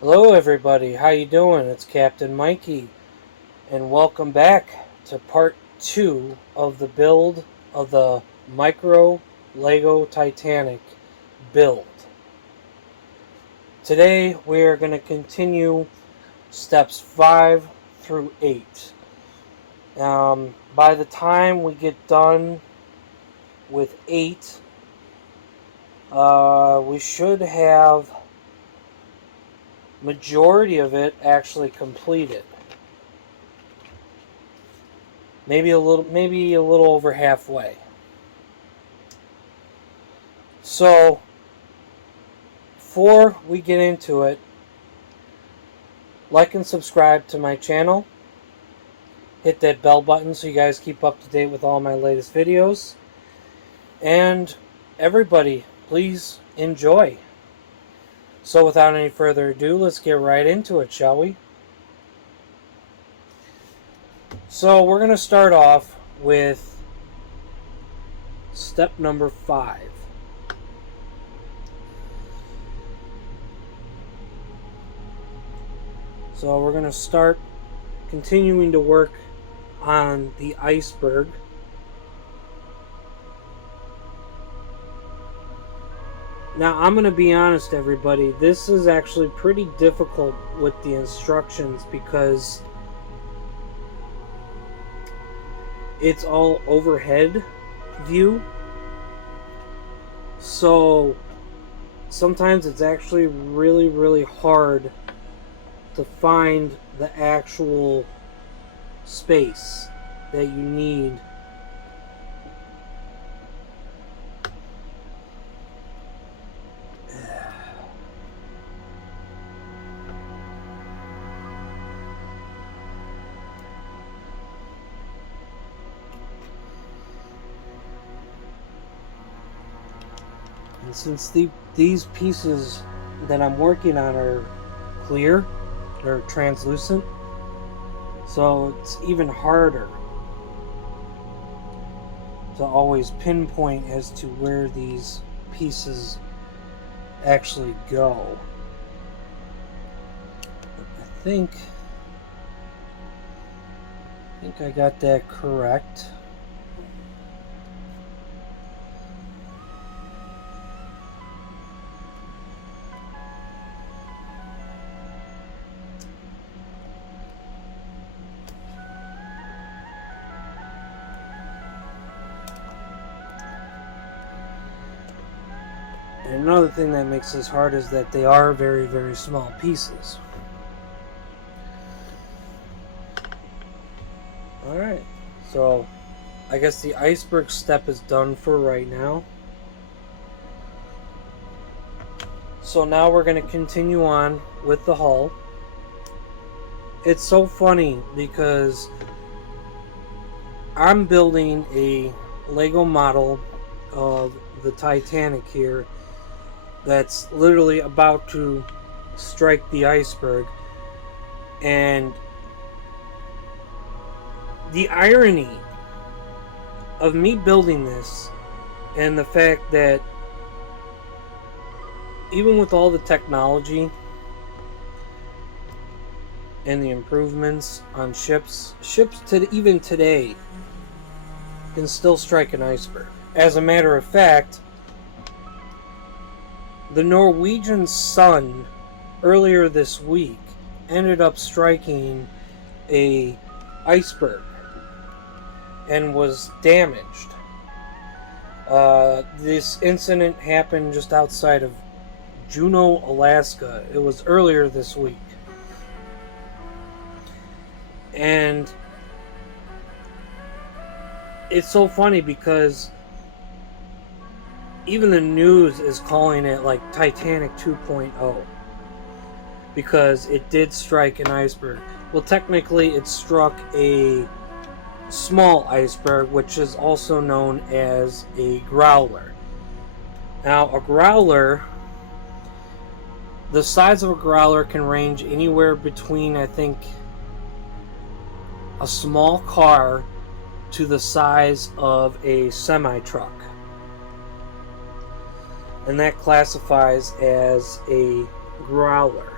Hello everybody, how you doing? It's Captain Mikey, and welcome back to part 2 of the build of the Micro Lego Titanic build. Today we are going to continue steps 5 through 8. By the time we get done with 8, we should have majority of it actually completed. Maybe a little over halfway. So, before we get into it, like and subscribe to my channel. Hit that bell button so you guys keep up to date with all my latest videos. And everybody, please enjoy. So without any further ado, let's get right into it, shall we? So we're going to start off with step number 5. So we're going to start continuing to work on the iceberg. Now I'm going to be honest, everybody, this is actually pretty difficult with the instructions because it's all overhead view. So sometimes it's actually really hard to find the actual space that you need. And since these pieces that I'm working on are clear, they're translucent, so it's even harder to always pinpoint as to where these pieces actually go. I think I got that correct. And another thing that makes this hard is that they are very small pieces. Alright, so I guess the iceberg step is done for right now. So now we're going to continue on with the hull. It's so funny because I'm building a Lego model of the Titanic here that's literally about to strike the iceberg, and the irony of me building this and the fact that even with all the technology and the improvements on ships even today can still strike an iceberg. As a matter of fact, the Norwegian Sun earlier this week ended up striking a iceberg and was damaged. This incident happened just outside of Juneau, Alaska. It was earlier this week. And it's so funny because even the news is calling it like Titanic 2.0 because it did strike an iceberg. Well, technically it struck a small iceberg, which is also known as a growler. Now, a growler, the size of a growler can range anywhere between, I think, a small car to the size of a semi-truck. And that classifies as a growler.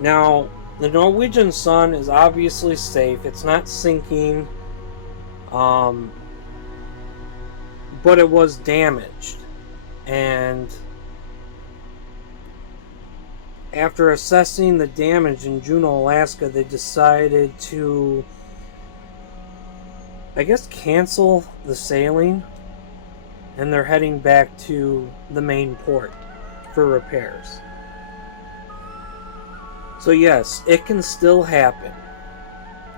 Now, the Norwegian Sun is obviously safe. It's not sinking, but it was damaged. And after assessing the damage in Juneau, Alaska, they decided to, I guess, cancel the sailing, and they're heading back to the main port for repairs. So yes, it can still happen.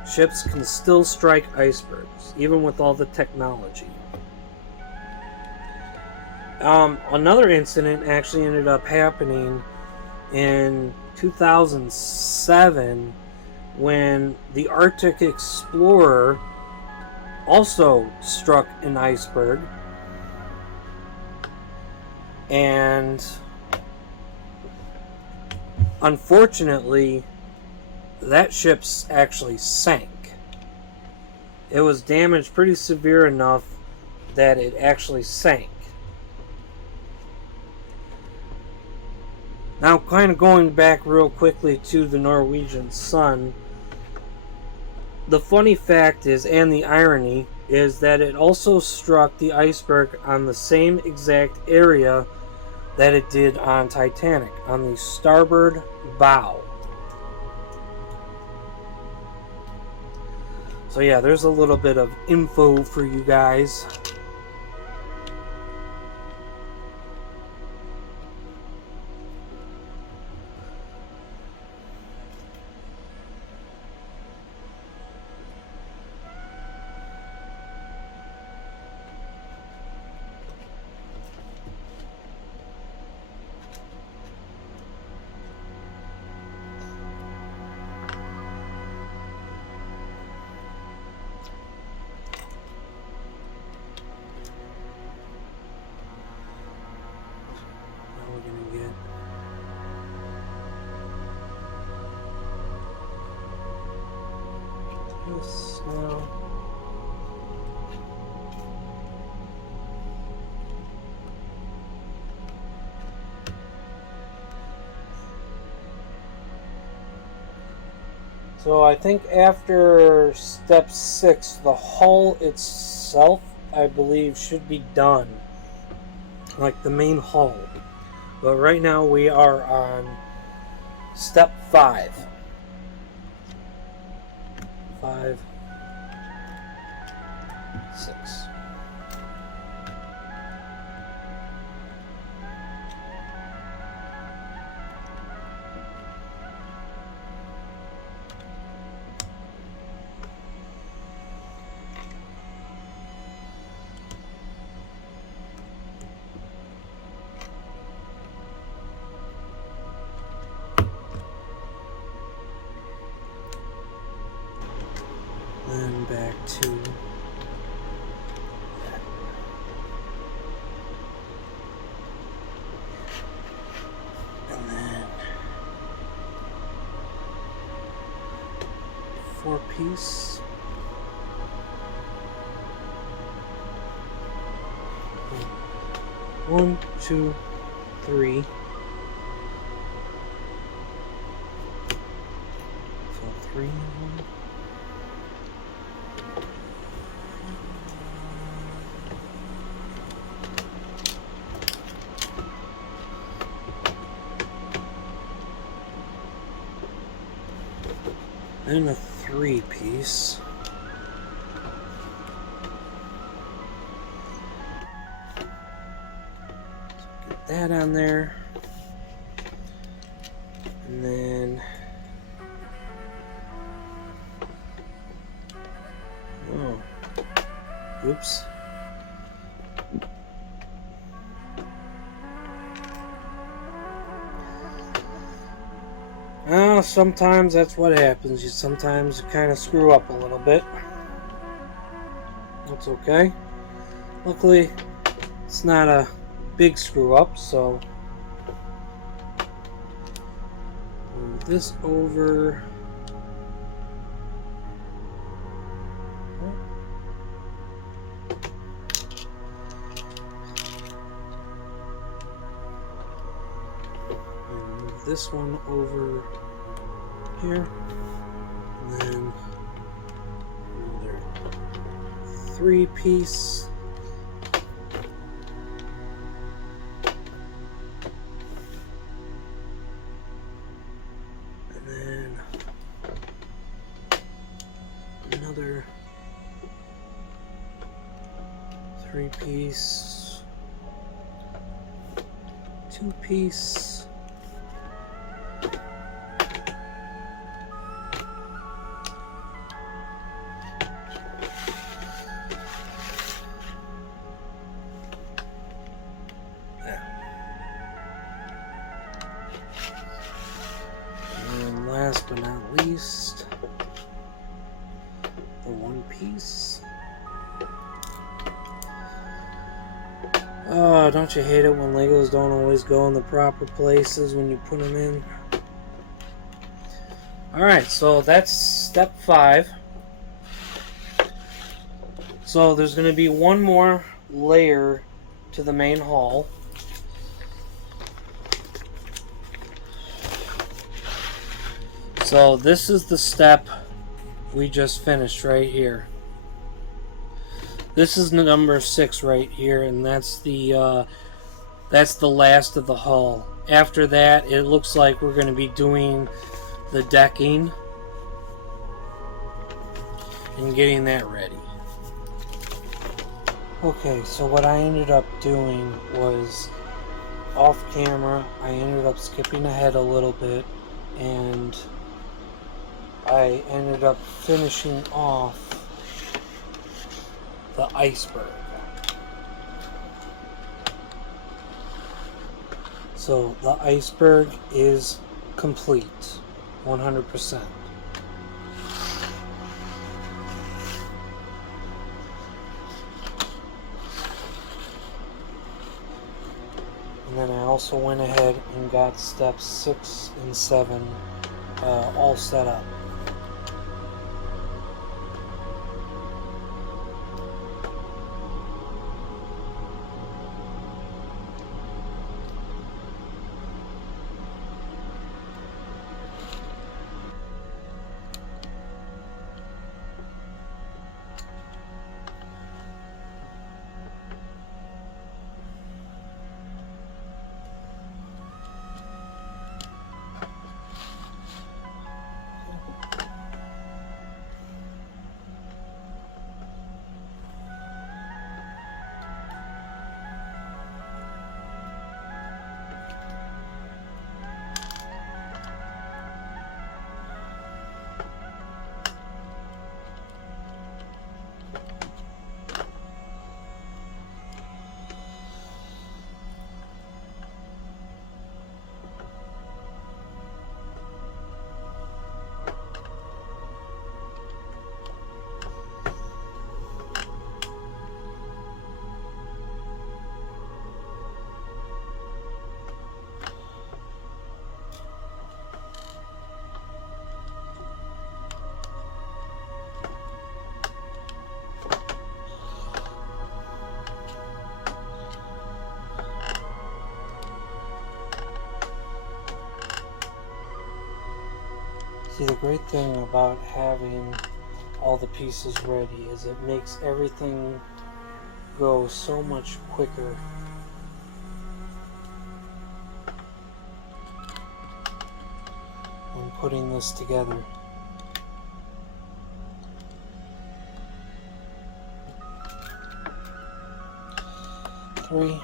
Ships can still strike icebergs, even with all the technology. Another incident actually ended up happening in 2007 when the Arctic Explorer also struck an iceberg, and unfortunately that ship actually sank. It was damaged pretty severe enough that it actually sank. Now, kind of going back real quickly to the Norwegian Sun, the funny fact is, and the irony, is that it also struck the iceberg on the same exact area that it did on Titanic, on the starboard bow. So yeah, there's a little bit of info for you guys. Now. So I think after step 6, the hull itself, I believe, should be done. Like the main hull. But right now we are on step 5. 5, 6. Then back to that. And then 4-piece. 1, 2, 3. So 3 and 1. And a 3-piece. So get that on there. And then oops. Well, sometimes that's what happens. Sometimes you kind of screw up a little bit. That's okay. Luckily, it's not a big screw up, so move this over. And move this one over. here, and then another 3-piece. And then another 3-piece, 2-piece. And last but not least, the 1-piece. Oh, don't you hate it when Legos don't always go in the proper places when you put them in? Alright, so that's step 5. So there's going to be one more layer to the main hull. So this is the step we just finished right here. This is number 6 right here, and that's the last of the hull. After that, it looks like we're going to be doing the decking and getting that ready. Okay, so what I ended up doing was, off camera, I ended up skipping ahead a little bit, and I ended up finishing off the iceberg. So the iceberg is complete, 100%. And then I also went ahead and got steps 6 and 7 all set up. See, the great thing about having all the pieces ready is it makes everything go so much quicker. When putting this together. Three.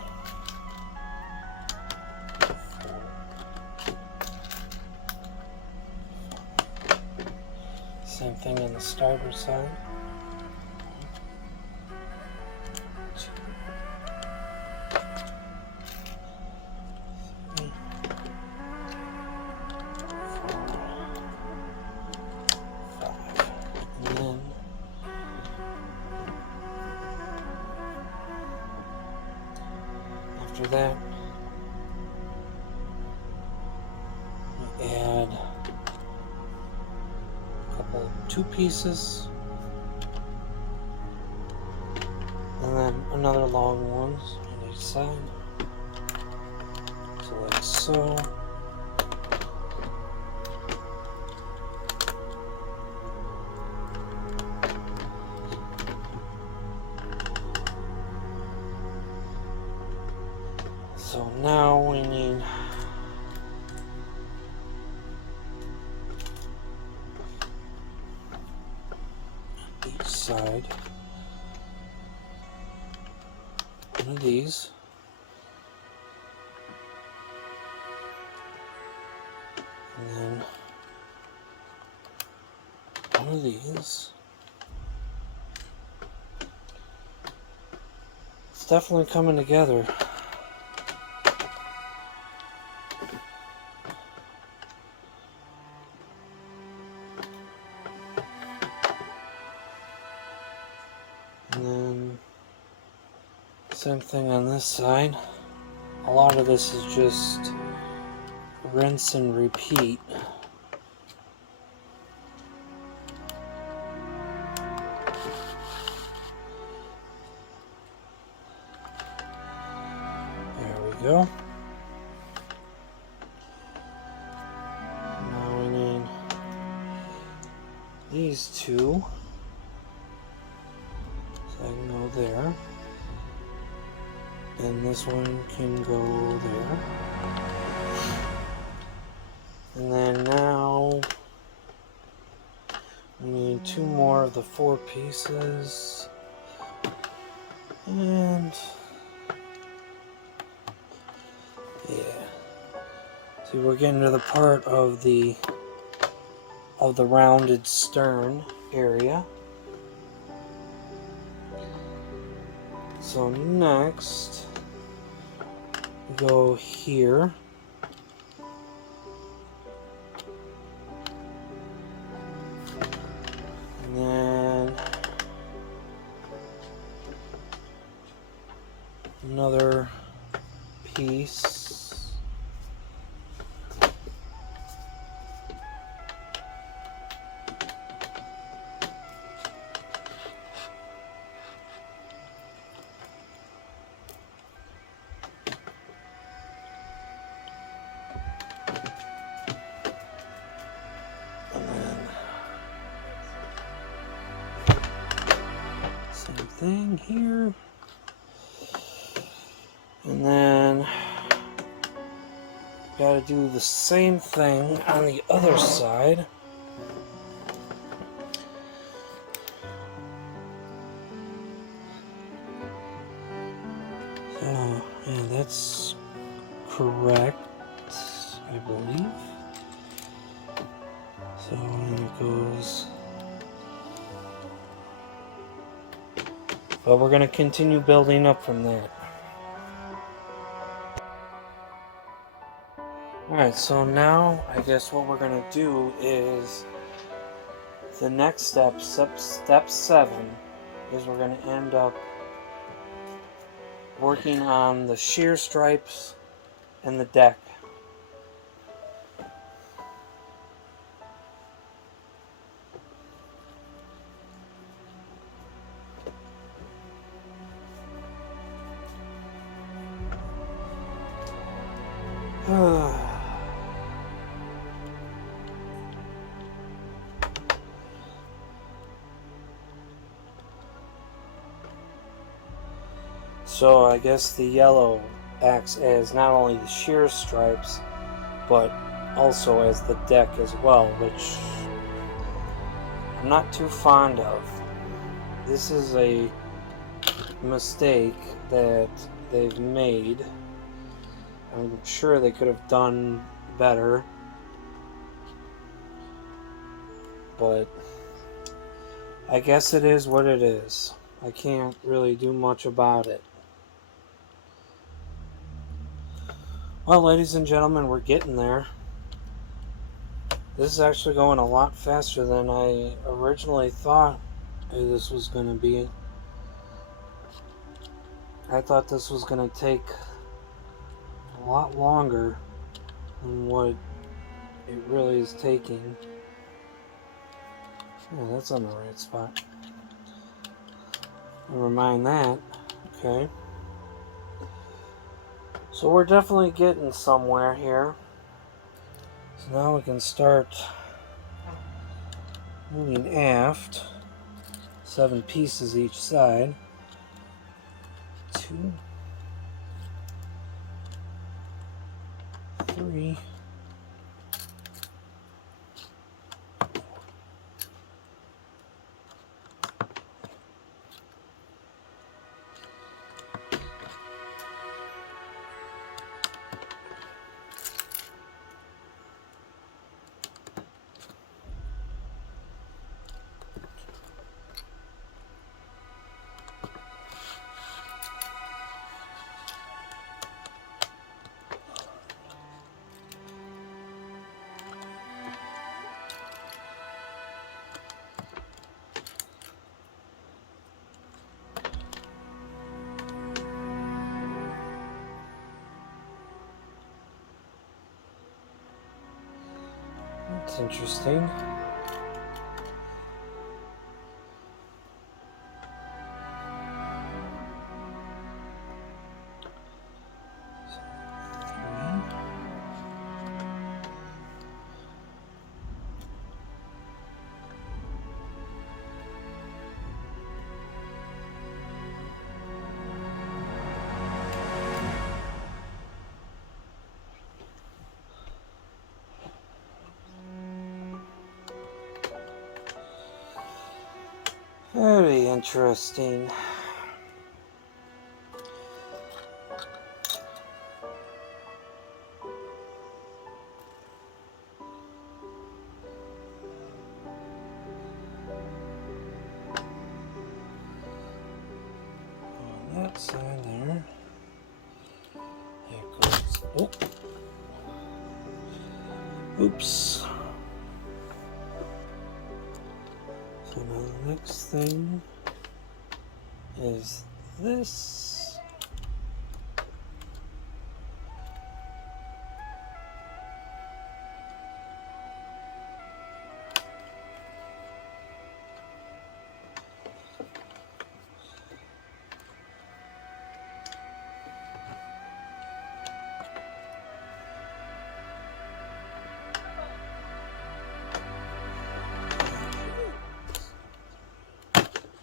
Same thing on the starboard side. 2, 3, 4, 5. And then after that, we add 2 pieces, and then another long ones on each side. So like so. side. One of these. And then one of these. It's definitely coming together. And then same thing on this side. A lot of this is just rinse and repeat. There we go. Now we need these two. So I can go there. And this one can go there. And then now we need two more of the 4 pieces. And yeah. See, we're getting to the part of the rounded stern area. So next we go here. And then another piece. And then same thing here. And then gotta do the same thing on the other side. So, yeah, that's correct, I believe. So then it goes. But we're gonna continue building up from that. Alright, so now I guess what we're going to do is the next step 7, is we're going to end up working on the shear stripes and the deck. So I guess the yellow acts as not only the shear stripes, but also as the deck as well, which I'm not too fond of. This is a mistake that they've made. I'm sure they could have done better, but I guess it is what it is. I can't really do much about it. Well, ladies and gentlemen, we're getting there. This is actually going a lot faster than I originally thought this was going to be. I thought this was going to take a lot longer than what it really is taking. Yeah, that's on the right spot. Never mind that. Okay. So we're definitely getting somewhere here. So now we can start moving aft. 7 pieces each side. 2, 3, 4, It's interesting. Very interesting. On that side there, it goes. Oh. Oops. So now the next thing is this.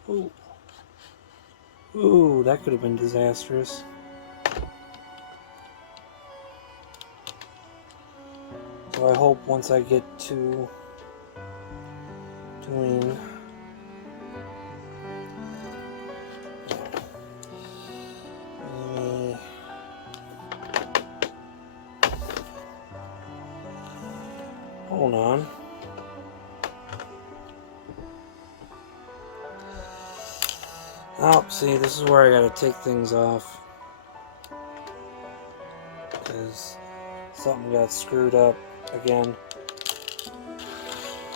Ooh. Ooh, that could have been disastrous. So I hope once I get to doing hold on. Oh, see, this is where I gotta take things off. Because something got screwed up again.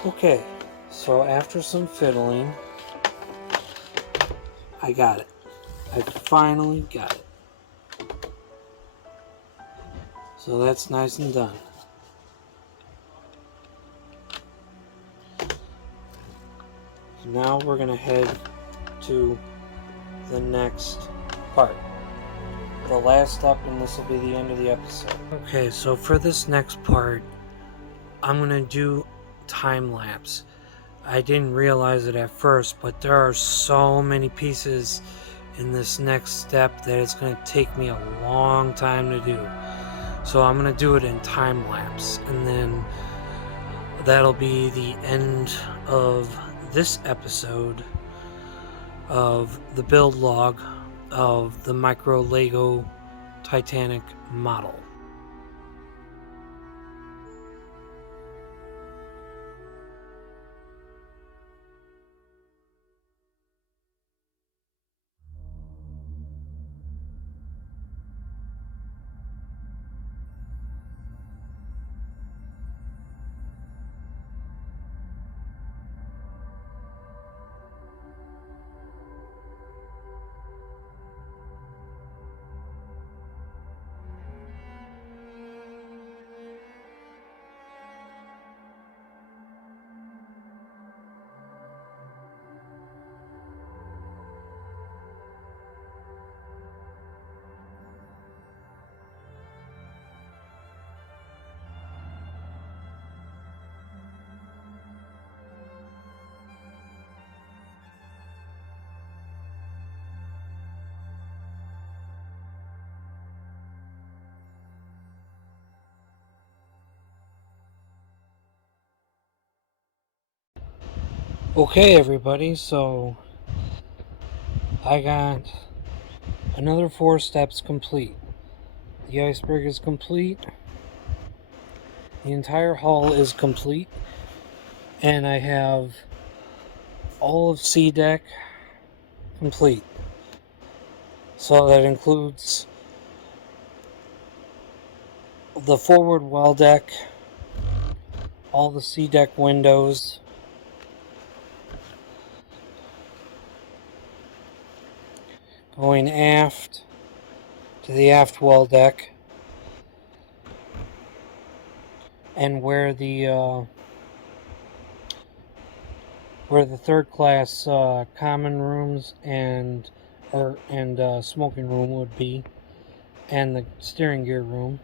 Okay, so after some fiddling, I got it. I finally got it. So that's nice and done. Now we're gonna head to the next part. The last step, and this will be the end of the episode. Okay, so for this next part, I'm gonna do time lapse. I didn't realize it at first, but there are so many pieces in this next step that it's gonna take me a long time to do. So I'm gonna do it in time lapse, and then that'll be the end of this episode of the build log of the micro Lego Titanic model. Okay, everybody, so I got another 4 steps complete. The iceberg is complete. The entire hull is complete. And I have all of C deck complete. So that includes the forward well deck, all the C deck windows, going aft to the aft well deck, and where the where the third class common rooms and smoking room would be, and the steering gear room.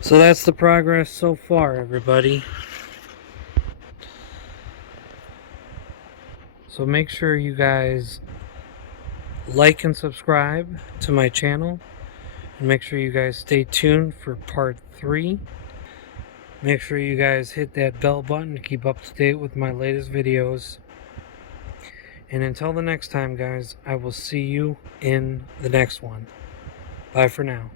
So that's the progress so far, everybody. So make sure you guys like and subscribe to my channel, and make sure you guys stay tuned for part 3. Make sure you guys hit that bell button to keep up to date with my latest videos. And until the next time, guys, I will see you in the next one. Bye for now.